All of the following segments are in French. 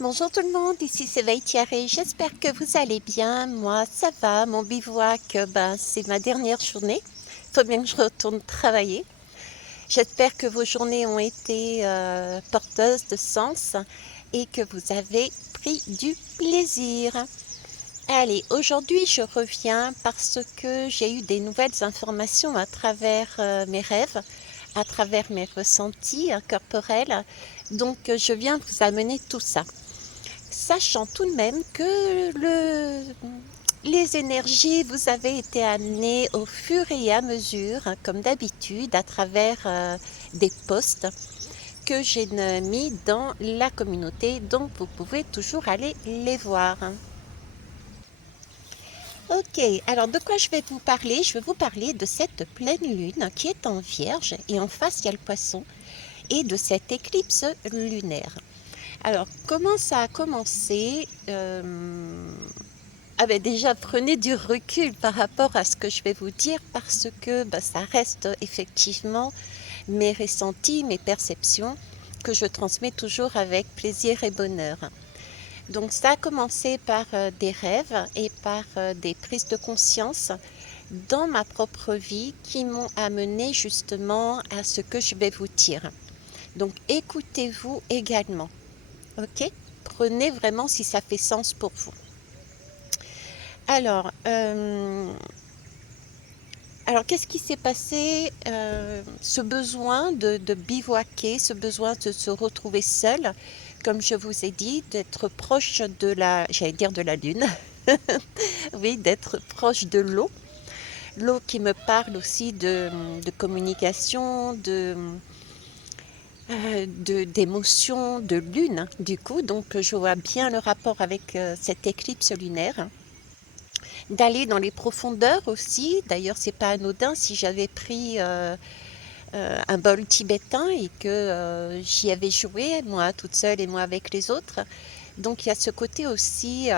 Bonjour tout le monde, ici c'est Thierry. J'espère que vous allez bien. Moi, ça va. Mon bivouac, c'est ma dernière journée. Il faut bien que je retourne travailler. J'espère que vos journées ont été porteuses de sens et que vous avez pris du plaisir. Allez, aujourd'hui je reviens parce que j'ai eu des nouvelles informations à travers mes rêves, à travers mes ressentis corporels. Donc je viens vous amener tout ça. Sachant tout de même que les énergies vous avez été amenées au fur et à mesure, comme d'habitude, à travers des posts que j'ai mis dans la communauté, donc vous pouvez toujours aller les voir. Ok, alors de quoi je vais vous parler? Je vais vous parler de cette pleine lune qui est en Vierge et en face il y a le Poisson et de cette éclipse lunaire. Alors, comment ça a commencé déjà, prenez du recul par rapport à ce que je vais vous dire parce que ça reste effectivement mes ressentis, mes perceptions que je transmets toujours avec plaisir et bonheur. Donc, ça a commencé par des rêves et par des prises de conscience dans ma propre vie qui m'ont amené justement à ce que je vais vous dire. Donc, écoutez-vous également. Ok? Prenez vraiment si ça fait sens pour vous. Alors, qu'est-ce qui s'est passé? Ce besoin de bivouaquer, ce besoin de se retrouver seul, comme je vous ai dit, d'être proche de j'allais dire de la lune, oui, d'être proche de l'eau. L'eau qui me parle aussi de communication, d'émotion, de lune, du coup. Donc, je vois bien le rapport avec cette éclipse lunaire. D'aller dans les profondeurs aussi. D'ailleurs, c'est pas anodin si j'avais pris un bol tibétain et que j'y avais joué, moi toute seule et moi avec les autres. Donc il y a ce côté aussi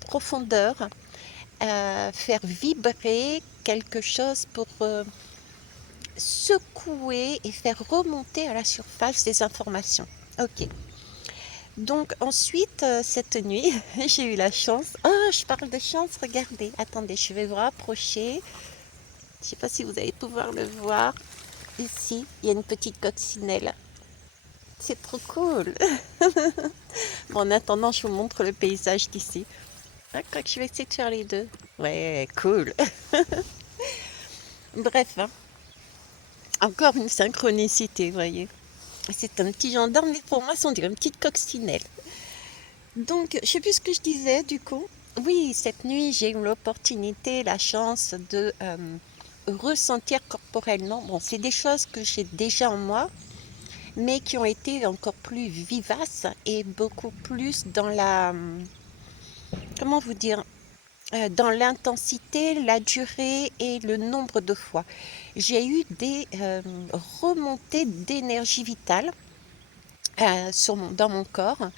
profondeur, faire vibrer quelque chose pour secouer et faire remonter à la surface des informations. Ok. Donc ensuite, cette nuit, j'ai eu la chance. Oh, je parle de chance, regardez. Attendez, je vais vous rapprocher. Je ne sais pas si vous allez pouvoir le voir. Ici, il y a une petite coccinelle. C'est trop cool. Bon, en attendant, je vous montre le paysage d'ici. Ah, je crois que je vais essayer de faire les deux. Ouais, cool. Bref, hein. Encore une synchronicité, vous voyez. C'est un petit gendarme, mais pour moi, c'est une petite coccinelle. Donc, je sais plus ce que je disais, du coup. Oui, cette nuit, j'ai eu l'opportunité, la chance de ressentir corporellement. Bon, c'est des choses que j'ai déjà en moi, mais qui ont été encore plus vivaces et beaucoup plus dans comment vous dire, dans l'intensité, la durée et le nombre de fois. J'ai eu des remontées d'énergie dans mon corps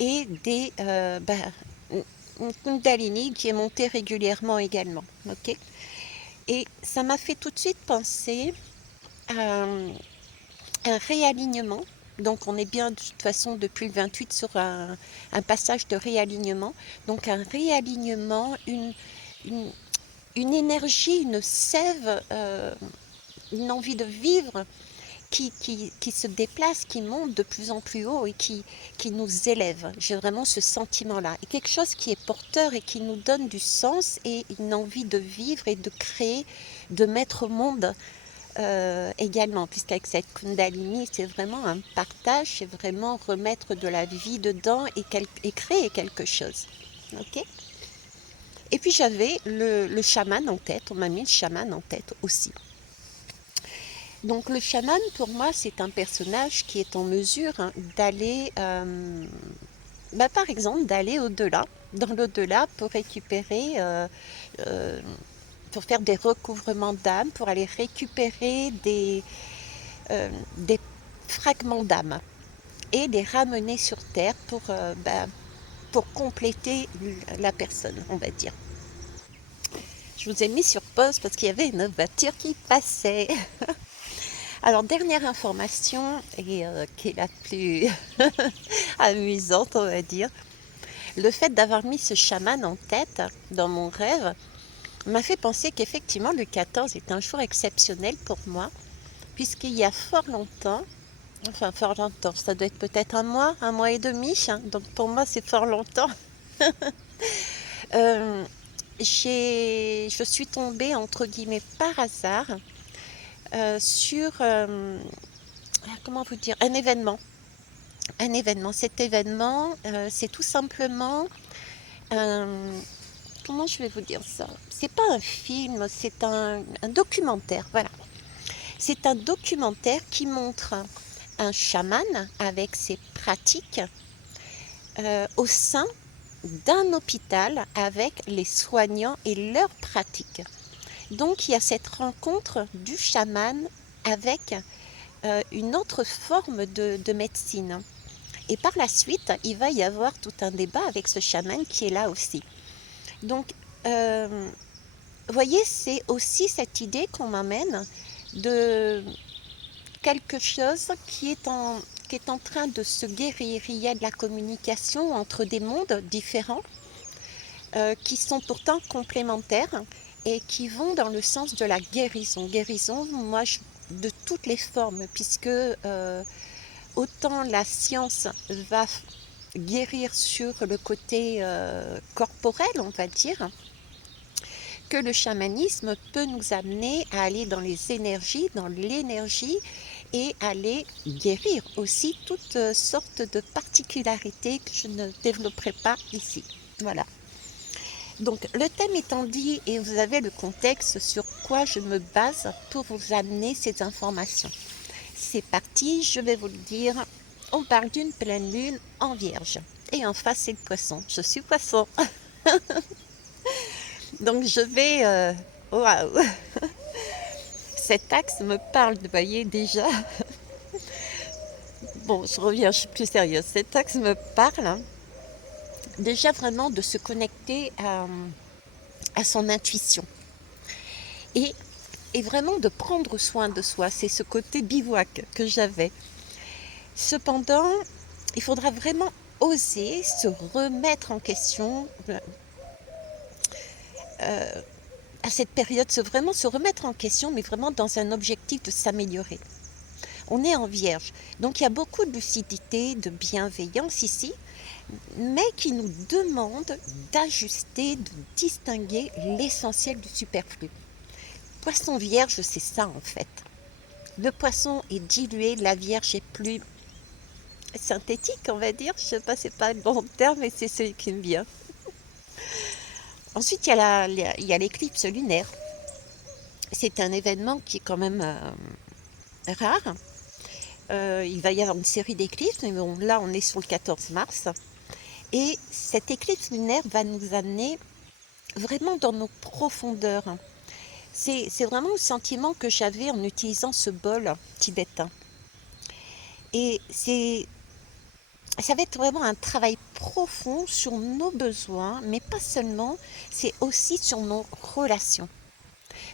et des une Kundalini qui est montée régulièrement également. Ok. Et ça m'a fait tout de suite penser à un réalignement. Donc on est bien de toute façon depuis le 28 sur un passage de réalignement. Donc un réalignement, une, une énergie, une sève, une envie de vivre qui se déplace, qui monte de plus en plus haut et qui nous élève. J'ai vraiment ce sentiment-là. Et quelque chose qui est porteur et qui nous donne du sens et une envie de vivre et de créer, de mettre au monde également, puisqu'avec cette Kundalini, c'est vraiment un partage, c'est vraiment remettre de la vie dedans et créer quelque chose. Ok. Et puis j'avais le chaman en tête, on m'a mis le chaman en tête aussi. Donc le chaman, pour moi, c'est un personnage qui est en mesure d'aller, par exemple, d'aller au-delà, dans l'au-delà pour récupérer, euh, pour faire des recouvrements d'âme, pour aller récupérer des fragments d'âme et les ramener sur Terre pour compléter la personne, on va dire. Je vous ai mis sur pause parce qu'il y avait une voiture qui passait. Alors, dernière information, et qui est la plus amusante, on va dire, le fait d'avoir mis ce chaman en tête dans mon rêve m'a fait penser qu'effectivement le 14 est un jour exceptionnel pour moi, puisqu'il y a fort longtemps, enfin fort longtemps, ça doit être peut-être un mois et demi, hein, donc pour moi c'est fort longtemps. Euh, je suis tombée entre guillemets par hasard sur, comment vous dire, un événement. Un événement. Cet événement, c'est tout simplement un, comment je vais vous dire ça? C'est pas un film, c'est un documentaire, voilà. C'est un documentaire qui montre un chaman avec ses pratiques au sein d'un hôpital avec les soignants et leurs pratiques. Donc il y a cette rencontre du chaman avec une autre forme de médecine. Et par la suite, il va y avoir tout un débat avec ce chaman qui est là aussi. Donc, vous voyez, c'est aussi cette idée qu'on m'amène de quelque chose qui est en train de se guérir. Il y a de la communication entre des mondes différents qui sont pourtant complémentaires et qui vont dans le sens de la guérison. Guérison, moi, de toutes les formes, puisque autant la science va guérir sur le côté corporel, on va dire, que le chamanisme peut nous amener à aller dans les énergies, dans l'énergie et aller guérir aussi toutes sortes de particularités que je ne développerai pas ici. Voilà. Donc le thème étant dit et vous avez le contexte sur quoi je me base pour vous amener ces informations. C'est parti, je vais vous le dire. On parle d'une pleine lune en Vierge. Et en face, c'est le poisson. Je suis poisson. Donc je vais... Waouh. Cet axe me parle, vous voyez déjà. Bon, je reviens, je suis plus sérieuse. Cet axe me parle déjà vraiment de se connecter à son intuition. Et vraiment de prendre soin de soi. C'est ce côté bivouac que j'avais. Cependant, il faudra vraiment oser se remettre en question à cette période, vraiment se remettre en question, mais vraiment dans un objectif de s'améliorer. On est en Vierge, donc il y a beaucoup de lucidité, de bienveillance ici, mais qui nous demande d'ajuster, de distinguer l'essentiel du superflu. Poisson Vierge, c'est ça en fait. Le poisson est dilué, la Vierge est plus synthétique, on va dire. Je sais pas, c'est pas le bon terme, mais c'est celui qui me vient. Ensuite, il y a l'éclipse lunaire. C'est un événement qui est quand même rare. Il va y avoir une série d'éclipses, mais bon, là, on est sur le 14 mars. Et cette éclipse lunaire va nous amener vraiment dans nos profondeurs. C'est vraiment le sentiment que j'avais en utilisant ce bol tibétain. Et ça va être vraiment un travail profond sur nos besoins, mais pas seulement, c'est aussi sur nos relations.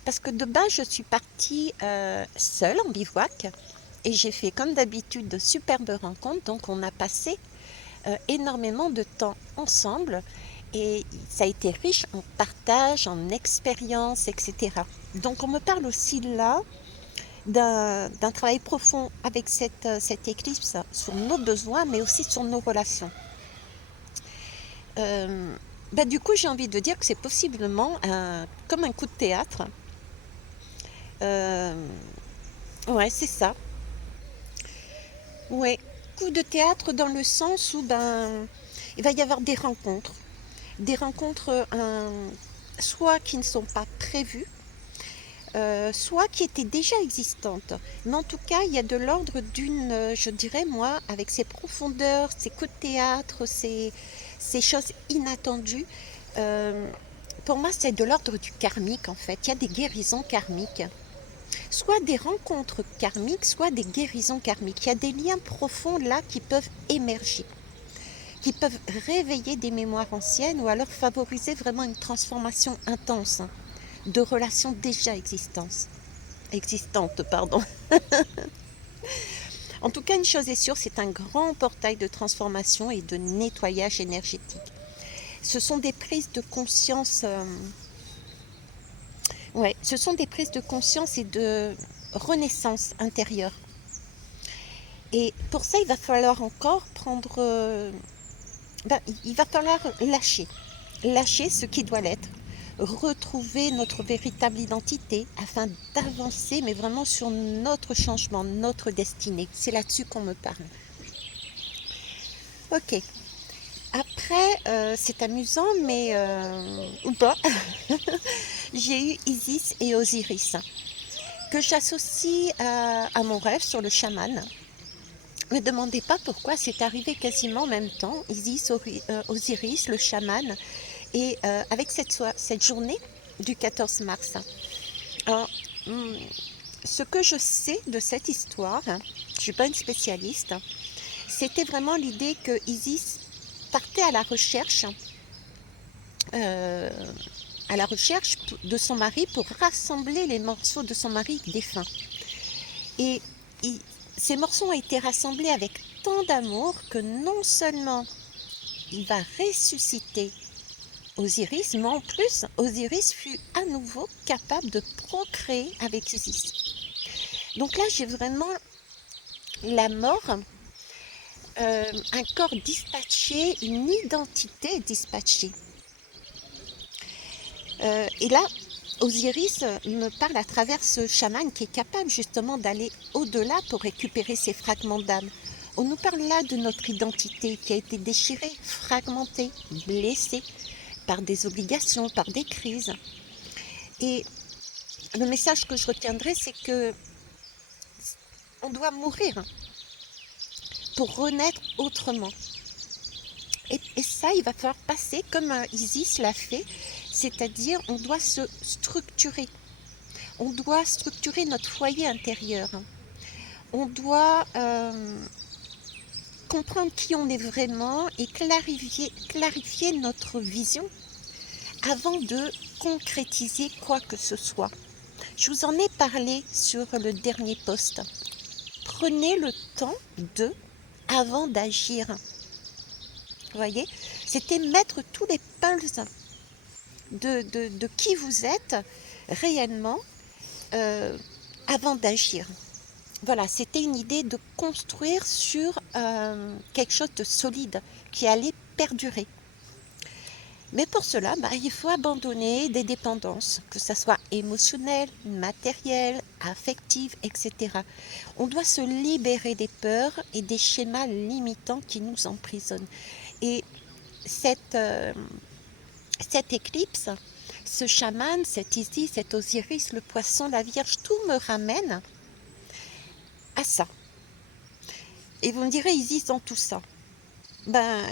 Parce que de base, je suis partie seule en bivouac et j'ai fait comme d'habitude de superbes rencontres. Donc on a passé énormément de temps ensemble et ça a été riche en partage, en expérience, etc. Donc on me parle aussi là d'un travail profond avec cette éclipse sur nos besoins, mais aussi sur nos relations. Du coup, j'ai envie de dire que c'est possiblement comme un coup de théâtre. Ouais, c'est ça. Ouais, coup de théâtre dans le sens où il va y avoir des rencontres. Des rencontres soit qui ne sont pas prévues, soit qui étaient déjà existantes. Mais en tout cas, il y a de l'ordre d'une, je dirais moi, avec ses profondeurs, ses coups de théâtre, ces choses inattendues. Pour moi, c'est de l'ordre du karmique en fait. Il y a des guérisons karmiques. Soit des rencontres karmiques, soit des guérisons karmiques. Il y a des liens profonds là qui peuvent émerger, qui peuvent réveiller des mémoires anciennes ou alors favoriser vraiment une transformation intense de relations déjà existantes. existante, pardon. En tout cas, une chose est sûre, c'est un grand portail de transformation et de nettoyage énergétique. Ce sont des prises de conscience, ouais, ce sont des prises de conscience et de renaissance intérieure. Et pour ça, il va falloir encore prendre, il va falloir lâcher ce qui doit l'être, retrouver notre véritable identité afin d'avancer, mais vraiment sur notre changement, notre destinée. C'est là-dessus qu'on me parle. Ok. Après, c'est amusant, mais ou pas, j'ai eu Isis et Osiris, que j'associe à mon rêve sur le chaman. Ne me demandez pas pourquoi, c'est arrivé quasiment en même temps, Isis, Osiris, le chaman, et avec cette journée du 14 mars. Alors, ce que je sais de cette histoire, je ne suis pas une spécialiste, c'était vraiment l'idée que Isis partait euh, à la recherche de son mari pour rassembler les morceaux de son mari défunt. Et ces morceaux ont été rassemblés avec tant d'amour que non seulement il va ressusciter Osiris, mais en plus, Osiris fut à nouveau capable de procréer avec Isis. Donc là, j'ai vraiment la mort, un corps dispatché, une identité dispatchée. Et là, Osiris me parle à travers ce chaman qui est capable justement d'aller au-delà pour récupérer ces fragments d'âme. On nous parle là de notre identité qui a été déchirée, fragmentée, blessée par des obligations, par des crises. Et le message que je retiendrai, c'est que on doit mourir pour renaître autrement. Et ça, il va falloir passer comme Isis l'a fait, c'est-à-dire on doit se structurer. On doit structurer notre foyer intérieur. On doit comprendre qui on est vraiment et clarifier notre vision avant de concrétiser quoi que ce soit. Je vous en ai parlé sur le dernier post. Prenez le temps avant d'agir. Vous voyez, c'était mettre tous les pulses de qui vous êtes réellement avant d'agir. Voilà, c'était une idée de construire sur quelque chose de solide qui allait perdurer. Mais pour cela, il faut abandonner des dépendances, que ce soit émotionnelles, matérielles, affectives, etc. On doit se libérer des peurs et des schémas limitants qui nous emprisonnent. Et cette éclipse, ce chaman, cet Isis, cet Osiris, le poisson, la Vierge, tout me ramène à ça. Et vous me direz, Isis dans tout ça.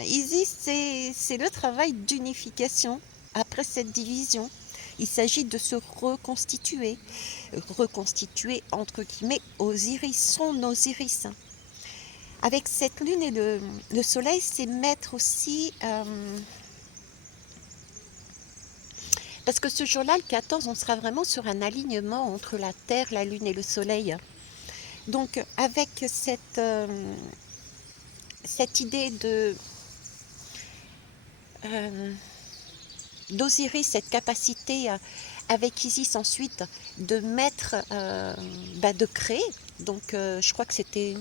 Isis, c'est le travail d'unification après cette division. Il s'agit de se reconstituer entre guillemets Osiris, son Osiris. Avec cette lune et le soleil, c'est mettre aussi... parce que ce jour-là, le 14, on sera vraiment sur un alignement entre la Terre, la lune et le soleil. Donc avec cette idée d'Osiris, cette capacité avec Isis ensuite de mettre, de créer. Donc je crois que c'était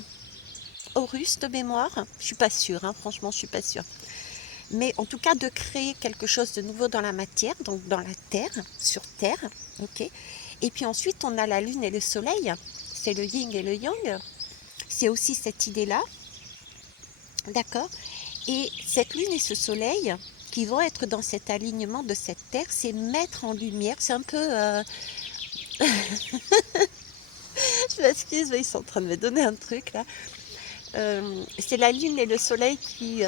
Horus de mémoire. Je suis pas sûre, franchement je suis pas sûre. Mais en tout cas de créer quelque chose de nouveau dans la matière, donc dans la terre, sur terre, ok. Et puis ensuite on a la lune et le soleil, c'est le yin et le yang. C'est aussi cette idée-là, d'accord. Et cette lune et ce soleil qui vont être dans cet alignement de cette terre, c'est mettre en lumière, c'est un peu... Je m'excuse, mais ils sont en train de me donner un truc là. C'est la lune et le soleil qui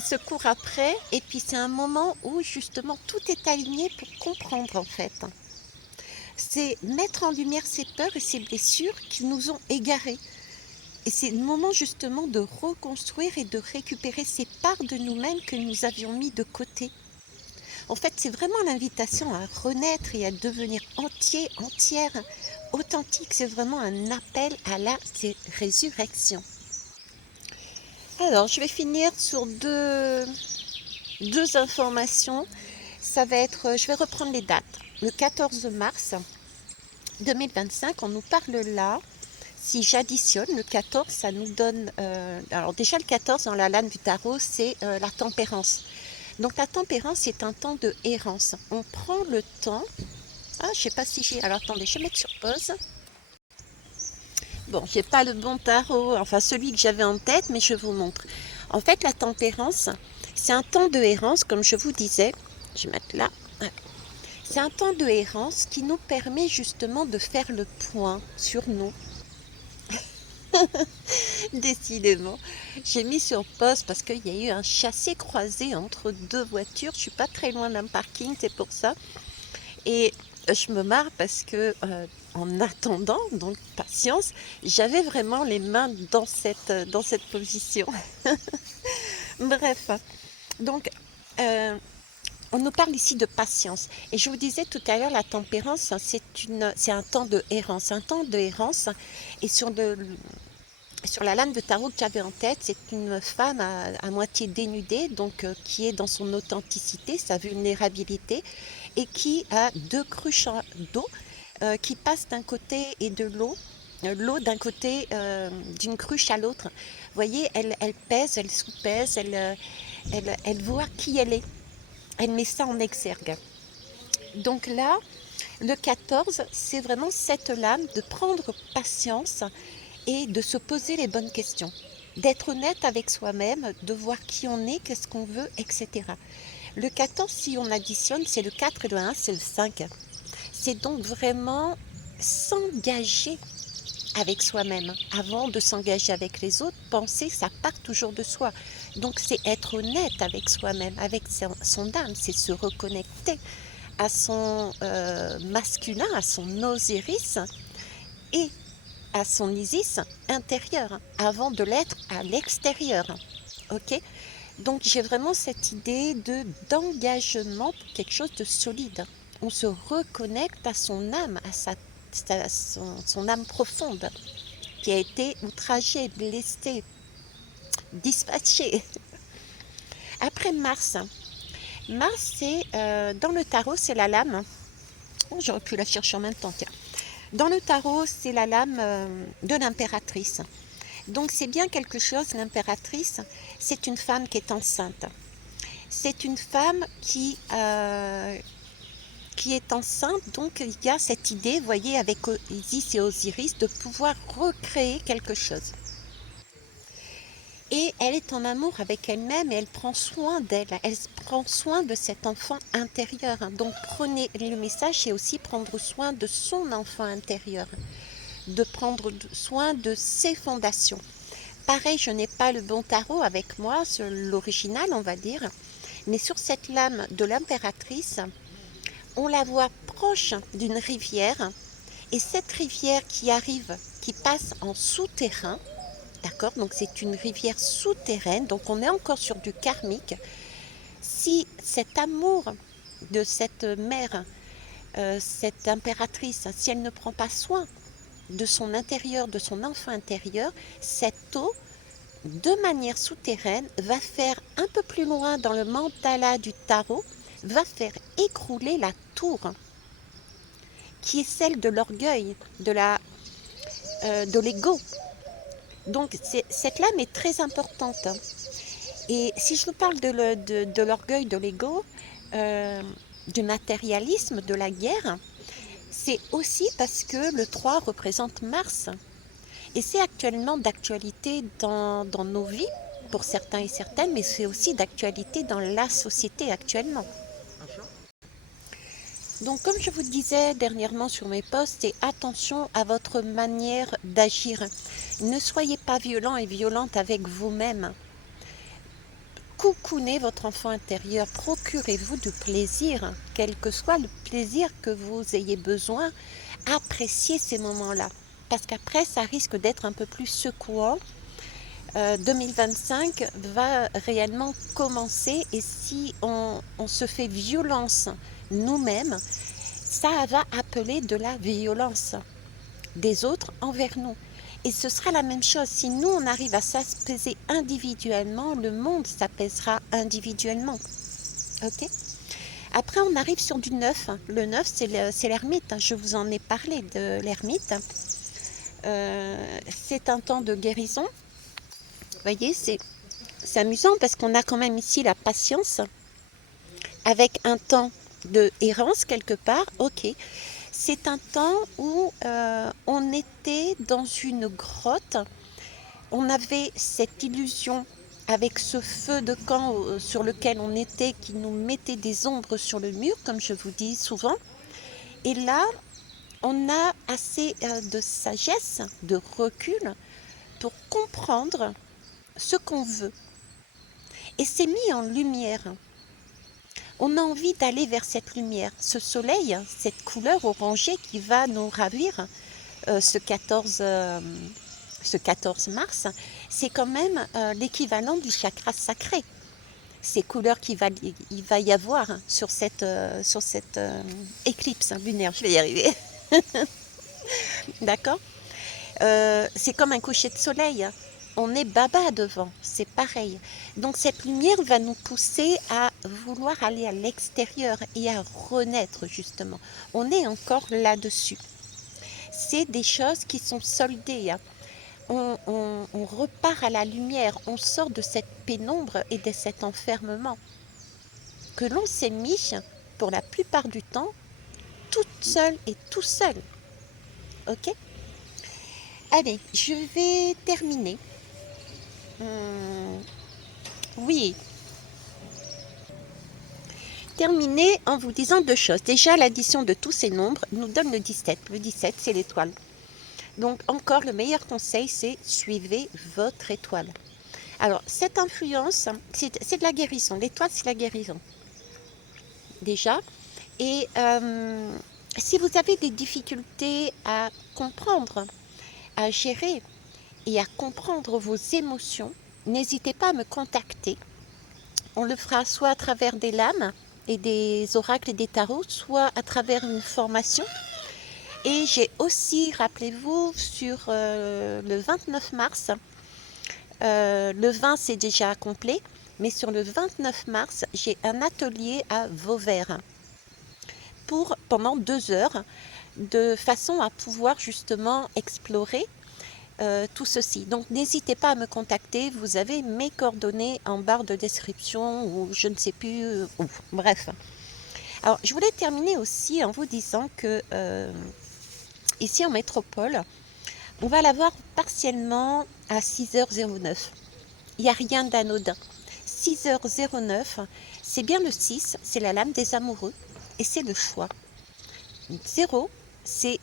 se courent après, et puis c'est un moment où justement tout est aligné pour comprendre en fait. C'est mettre en lumière ces peurs et ces blessures qui nous ont égarés. Et c'est le moment justement de reconstruire et de récupérer ces parts de nous-mêmes que nous avions mis de côté. En fait, c'est vraiment l'invitation à renaître et à devenir entier, entière, authentique, c'est vraiment un appel à la résurrection. Alors, je vais finir sur deux informations. Ça va être, je vais reprendre les dates. Le 14 mars 2025, on nous parle là. Si j'additionne le 14, ça nous donne... alors déjà le 14 dans la lame du tarot, c'est la tempérance. Donc la tempérance est un temps de errance. On prend le temps... Ah, je sais pas si j'ai... Alors attendez, je vais mettre sur pause. Bon, j'ai pas le bon tarot, enfin celui que j'avais en tête, mais je vous montre. En fait, la tempérance, c'est un temps de errance, comme je vous disais. Je vais mettre là. C'est un temps de errance qui nous permet justement de faire le point sur nous. Décidément, j'ai mis sur pause parce qu'il y a eu un chassé-croisé entre deux voitures. Je suis pas très loin d'un parking, c'est pour ça. Et je me marre parce que en attendant, donc patience, j'avais vraiment les mains dans cette position. Bref, donc on nous parle ici de patience. Et je vous disais tout à l'heure, la tempérance, c'est un temps de errance. Un temps de errance. Et sur la lame de tarot que j'avais en tête, c'est une femme à moitié dénudée, donc qui est dans son authenticité, sa vulnérabilité, et qui a deux cruches d'eau qui passent d'un côté et de l'eau d'un côté d'une cruche à l'autre. Vous voyez, elle pèse, elle sous-pèse, elle voit qui elle est. Elle met ça en exergue. Donc là, le 14, c'est vraiment cette lame de prendre patience et de se poser les bonnes questions, d'être honnête avec soi-même, de voir qui on est, qu'est-ce qu'on veut, etc. Le 14, si on additionne, c'est le 4 et le 1, c'est le 5. C'est donc vraiment s'engager avec soi-même. Avant de s'engager avec les autres, penser, ça part toujours de soi. Donc c'est être honnête avec soi-même, avec son âme, c'est se reconnecter à son masculin, à son Osiris et à son Isis intérieur, avant de l'être à l'extérieur. Ok? Donc j'ai vraiment cette idée d'engagement pour quelque chose de solide. On se reconnecte à son âme, à son âme profonde, qui a été outragée, blessée, dispatchée. Après Mars, c'est dans le tarot, c'est la lame. Oh, j'aurais pu la chercher en même temps, tiens. Dans le tarot, c'est la lame de l'impératrice. Donc c'est bien quelque chose, l'impératrice, c'est une femme qui est enceinte. C'est une femme qui est enceinte, donc il y a cette idée, vous voyez, avec Isis et Osiris, de pouvoir recréer quelque chose. Et elle est en amour avec elle-même et elle prend soin d'elle, elle prend soin de cet enfant intérieur. Donc prenez le message, c'est aussi prendre soin de son enfant intérieur, de prendre soin de ses fondations. Pareil, je n'ai pas le bon tarot avec moi, l'original on va dire, mais sur cette lame de l'impératrice, on la voit proche d'une rivière, et cette rivière qui arrive, qui passe en souterrain, d'accord, donc c'est une rivière souterraine, donc on est encore sur du karmique. Si cet amour de cette mère, cette impératrice, si elle ne prend pas soin de son intérieur, de son enfant intérieur, cette eau, de manière souterraine, va faire un peu plus loin dans le mandala du tarot, va faire écrouler la tour, qui est celle de l'orgueil, de l'ego. Donc cette lame est très importante. Et si je vous parle de l'orgueil, de l'ego, du matérialisme, de la guerre, c'est aussi parce que le 3 représente Mars. Et c'est actuellement d'actualité dans nos vies, pour certains et certaines, mais c'est aussi d'actualité dans la société actuellement. Donc comme je vous disais dernièrement sur mes posts, c'est attention à votre manière d'agir. Ne soyez pas violent et violente avec vous-même. Coucounez votre enfant intérieur, procurez-vous du plaisir, quel que soit le plaisir que vous ayez besoin, appréciez ces moments-là. Parce qu'après, ça risque d'être un peu plus secouant. 2025 va réellement commencer et si on se fait violence nous-mêmes, ça va appeler de la violence. des autres envers nous. Et ce sera la même chose. Si nous, on arrive à s'apaiser individuellement, le monde s'apaisera individuellement. Ok? Après, on arrive sur du 9. Le 9, c'est l'ermite. Je vous en ai parlé de l'ermite. C'est un temps de guérison. Vous voyez, c'est amusant parce qu'on a quand même ici la patience avec un temps de errance quelque part. Ok, c'est un temps où on était dans une grotte. On avait cette illusion avec ce feu de camp sur lequel on était qui nous mettait des ombres sur le mur, comme je vous dis souvent. Et là, on a assez de sagesse, de recul pour comprendre ce qu'on veut. Et c'est mis en lumière. On a envie d'aller vers cette lumière, ce soleil, cette couleur orangée qui va nous ravir ce 14 mars, c'est quand même l'équivalent du chakra sacré. Ces couleurs qu'il va y avoir sur cette éclipse lunaire, je vais y arriver. D'accord. C'est comme un coucher de soleil. On est baba devant, c'est pareil. Donc cette lumière va nous pousser à vouloir aller à l'extérieur et à renaître justement. On est encore là-dessus. C'est des choses qui sont soldées. On repart à la lumière, on sort de cette pénombre et de cet enfermement que l'on s'est mis pour la plupart du temps toute seule et tout seul. Ok? Allez, je vais terminer. Oui. Terminer en vous disant deux choses. Déjà, l'addition de tous ces nombres nous donne le 17. Le 17, c'est l'étoile. Donc, encore, le meilleur conseil, c'est suivez votre étoile. Alors, cette influence, c'est de la guérison. L'étoile, c'est la guérison. Déjà. Et si vous avez des difficultés à comprendre, à gérer et à comprendre vos émotions, n'hésitez pas à me contacter. On le fera soit à travers des lames et des oracles et des tarots, soit à travers une formation. Et j'ai aussi, rappelez-vous, sur le 29 mars, le 20 c'est déjà complet, mais sur le 29 mars, j'ai un atelier à Vauvert pendant 2 heures, de façon à pouvoir justement explorer tout ceci. Donc n'hésitez pas à me contacter, vous avez mes coordonnées en barre de description ou je ne sais plus où. Bref. Alors je voulais terminer aussi en vous disant que ici en métropole, on va l'avoir partiellement à 6h09. Il n'y a rien d'anodin. 6h09, c'est bien le 6, c'est la lame des amoureux et c'est le choix. 0, c'est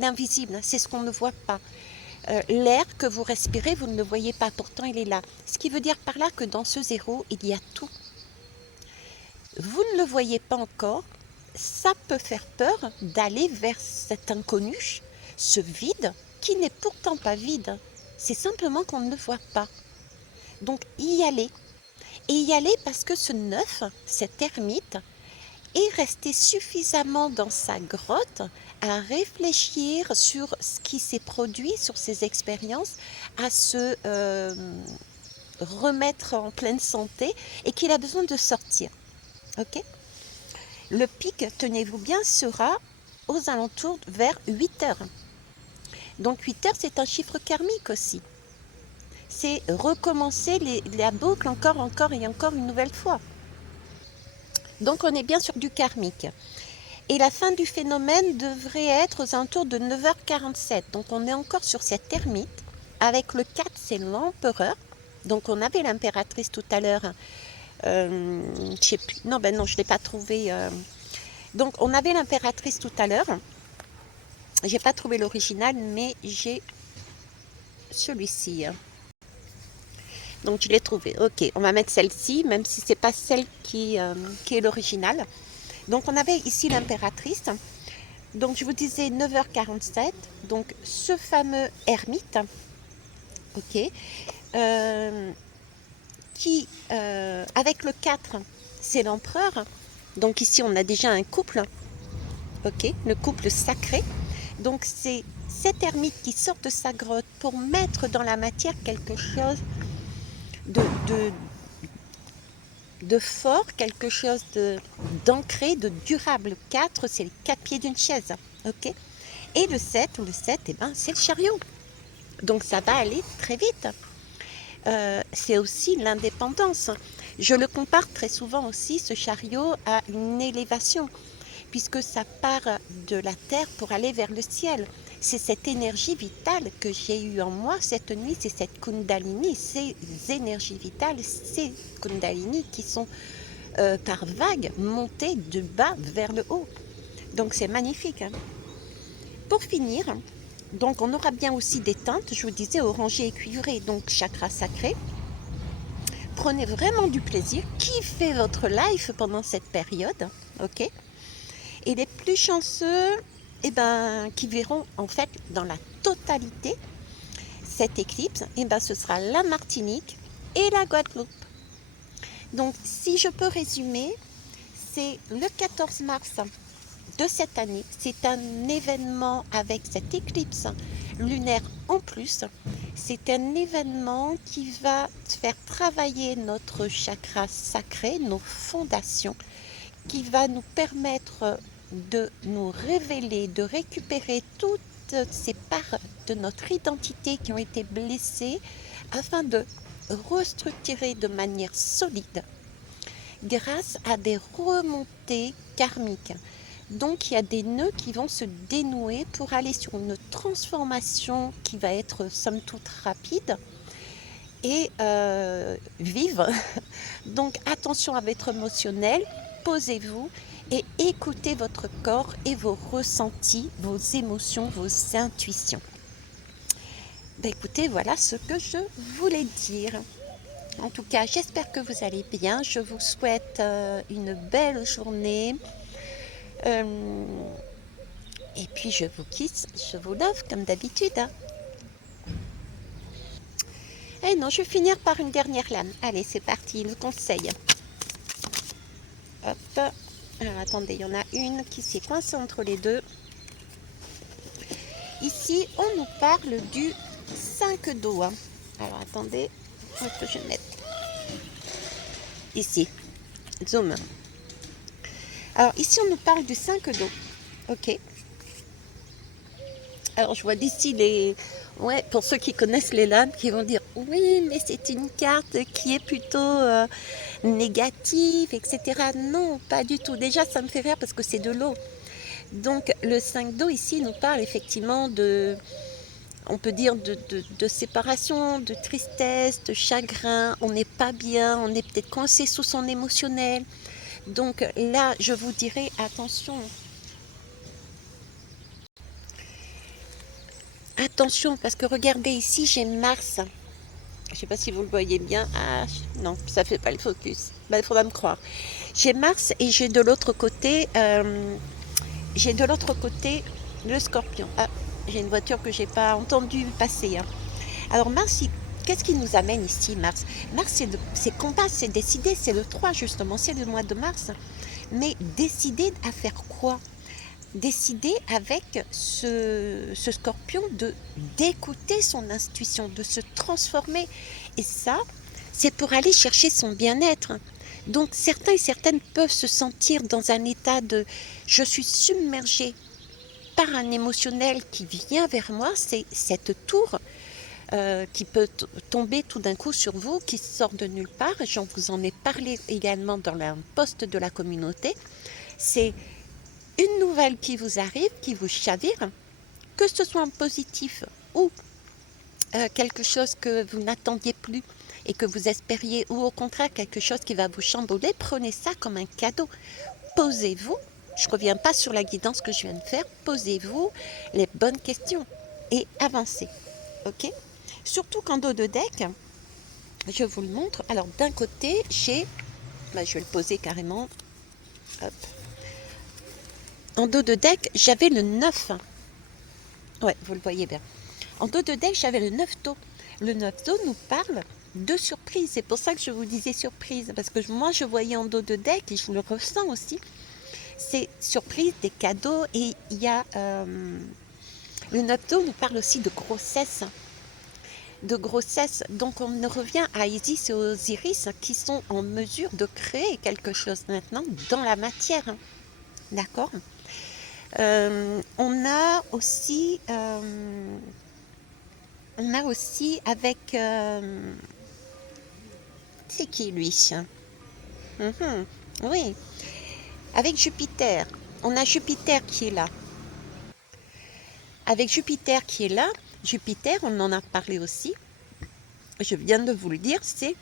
l'invisible, c'est ce qu'on ne voit pas. L'air que vous respirez, vous ne le voyez pas, pourtant il est là. Ce qui veut dire par là que dans ce 0, il y a tout. Vous ne le voyez pas encore, ça peut faire peur d'aller vers cet inconnu, ce vide, qui n'est pourtant pas vide. C'est simplement qu'on ne le voit pas. Donc y aller. Et y aller parce que ce 9, cet ermite, est resté suffisamment dans sa grotte à réfléchir sur ce qui s'est produit, sur ses expériences, à se remettre en pleine santé et qu'il a besoin de sortir. Ok ? Le pic, tenez-vous bien, sera aux alentours vers 8 heures. Donc 8 heures, c'est un chiffre karmique aussi. C'est recommencer la boucle encore et encore une nouvelle fois. Donc on est bien sur du karmique. Et la fin du phénomène devrait être aux alentours de 9h47. Donc on est encore sur cette ermite. Avec le 4, c'est l'empereur. Donc on avait l'impératrice tout à l'heure. Je sais plus. Non, je ne l'ai pas trouvé. Donc on avait l'impératrice tout à l'heure. J'ai pas trouvé l'original, mais j'ai celui-ci. Donc je l'ai trouvé. Ok, on va mettre celle-ci, même si c'est pas celle qui est l'original. Donc on avait ici l'impératrice. Donc je vous disais 9h47. Donc ce fameux ermite, ok, qui avec le 4, c'est l'empereur. Donc ici on a déjà un couple, ok, le couple sacré. Donc c'est cet ermite qui sort de sa grotte pour mettre dans la matière quelque chose de, de, de fort, quelque chose d'ancré, de durable. 4, c'est les 4 pieds d'une chaise. Ok. Et le 7, eh ben, c'est le chariot. Donc ça va aller très vite. C'est aussi l'indépendance. Je le compare très souvent aussi, ce chariot, à une élévation, puisque ça part de la terre pour aller vers le ciel. C'est cette énergie vitale que j'ai eue en moi cette nuit, c'est cette Kundalini, ces énergies vitales, ces Kundalini qui sont par vagues montées de bas vers le haut. Donc c'est magnifique. Hein. Pour finir, donc on aura bien aussi des teintes, je vous disais orangé et cuivré, donc chakra sacré. Prenez vraiment du plaisir, kiffez votre life pendant cette période, ok. Et les plus chanceux, eh ben, qui verront en fait dans la totalité cette éclipse, eh ben, ce sera la Martinique et la Guadeloupe. Donc si je peux résumer, c'est le 14 mars de cette année. C'est un événement avec cette éclipse lunaire en plus. C'est un événement qui va faire travailler notre chakra sacré, nos fondations, qui va nous permettre de nous révéler, de récupérer toutes ces parts de notre identité qui ont été blessées afin de restructurer de manière solide grâce à des remontées karmiques. Donc il y a des nœuds qui vont se dénouer pour aller sur une transformation qui va être somme toute rapide et vive. Donc attention à votre émotionnel, posez-vous et écoutez votre corps et vos ressentis, vos émotions, vos intuitions. Ben écoutez, voilà ce que je voulais dire. En tout cas, j'espère que vous allez bien. Je vous souhaite une belle journée. Et puis je vous kiss, je vous love comme d'habitude. Hein. Et non, je vais finir par une dernière lame. Allez, c'est parti, le conseil. Hop. Alors attendez, il y en a une qui s'est coincée entre les deux. Ici, on nous parle du 5 d'eau. Hein. Alors attendez, où est-ce que je vais mettre? Ici, zoom. Alors ici, on nous parle du 5 d'eau. Ok. Alors je vois d'ici les... Ouais, pour ceux qui connaissent les lames, qui vont dire oui, mais c'est une carte qui est plutôt négative, etc. Non, pas du tout. Déjà, ça me fait rire parce que c'est de l'eau. Donc le 5 d'eau ici nous parle effectivement de, on peut dire de séparation, de tristesse, de chagrin. On n'est pas bien, on est peut-être coincé sous son émotionnel. Donc là, je vous dirais attention. Attention, parce que regardez ici, j'ai Mars. Je ne sais pas si vous le voyez bien. Ah, non, ça ne fait pas le focus. Ben, il faudra me croire. J'ai Mars et j'ai de l'autre côté, le Scorpion. Ah, j'ai une voiture que j'ai pas entendu passer. Hein. Alors Mars, qu'est-ce qui nous amène ici, Mars? Mars, c'est combat, c'est décider, c'est le 3 justement, c'est le mois de mars. Mais décider à faire quoi? Décider avec ce scorpion d'écouter son intuition, de se transformer. Et ça, c'est pour aller chercher son bien-être. Donc certains et certaines peuvent se sentir dans un état de « je suis submergée par un émotionnel qui vient vers moi », c'est cette tour qui peut tomber tout d'un coup sur vous, qui sort de nulle part. J'en vous en ai parlé également dans le post de la communauté. C'est une nouvelle qui vous arrive, qui vous chavire, que ce soit en positif ou quelque chose que vous n'attendiez plus et que vous espériez, ou au contraire quelque chose qui va vous chambouler, prenez ça comme un cadeau. Posez-vous, je ne reviens pas sur la guidance que je viens de faire, posez-vous les bonnes questions et avancez. Ok? Surtout qu'en dos de deck, je vous le montre. Alors d'un côté, j'ai, je vais le poser carrément, hop. En dos de deck, j'avais le 9. Ouais, vous le voyez bien. En dos de deck, j'avais le 9 d'eau. Le 9 d'eau nous parle de surprise. C'est pour ça que je vous disais surprise. Parce que moi, je voyais en dos de deck, et je le ressens aussi, c'est surprise, des cadeaux. Et il y a Le 9-2 nous parle aussi de grossesse. De grossesse. Donc on revient à Isis et Osiris qui sont en mesure de créer quelque chose maintenant dans la matière. D'accord. On a aussi avec... c'est qui lui? Mhm, oui, avec Jupiter. On a Jupiter qui est là. Avec Jupiter qui est là, Jupiter, on en a parlé aussi, je viens de vous le dire, c'est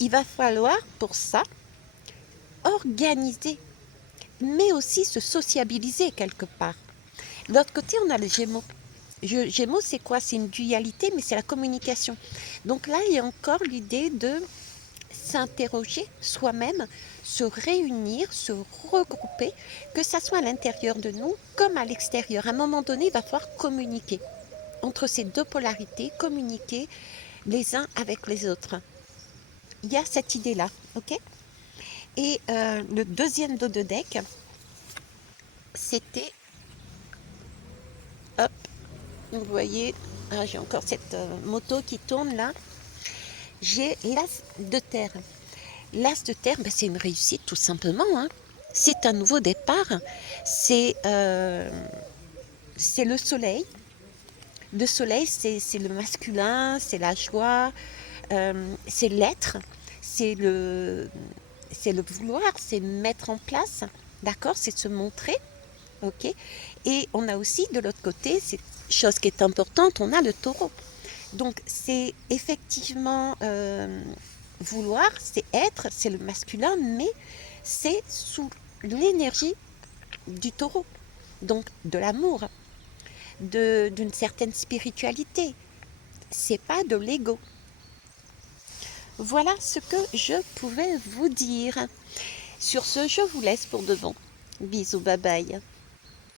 il va falloir pour ça organiser, mais aussi se sociabiliser quelque part. De l'autre côté, on a les Gémeaux. Gémeaux, c'est quoi? C'est une dualité, mais c'est la communication. Donc là, il y a encore l'idée de s'interroger soi-même, se réunir, se regrouper, que ça soit à l'intérieur de nous comme à l'extérieur. À un moment donné, il va falloir communiquer entre ces deux polarités, communiquer les uns avec les autres. Il y a cette idée-là, ok? Et le deuxième dos de deck, c'était, hop, vous voyez, j'ai encore cette moto qui tourne là. J'ai l'as de terre. L'as de terre, c'est une réussite tout simplement. Hein. C'est un nouveau départ. C'est le soleil. Le soleil, c'est le masculin, c'est la joie, c'est l'être, c'est le vouloir, c'est mettre en place, d'accord, c'est se montrer, ok. Et on a aussi de l'autre côté, c'est chose qui est importante, on a le taureau. Donc c'est effectivement vouloir, c'est être, c'est le masculin, mais c'est sous l'énergie du taureau, donc de l'amour, d'une certaine spiritualité. C'est pas de l'ego. Voilà ce que je pouvais vous dire. Sur ce, je vous laisse pour de bon. Bisous, bye bye.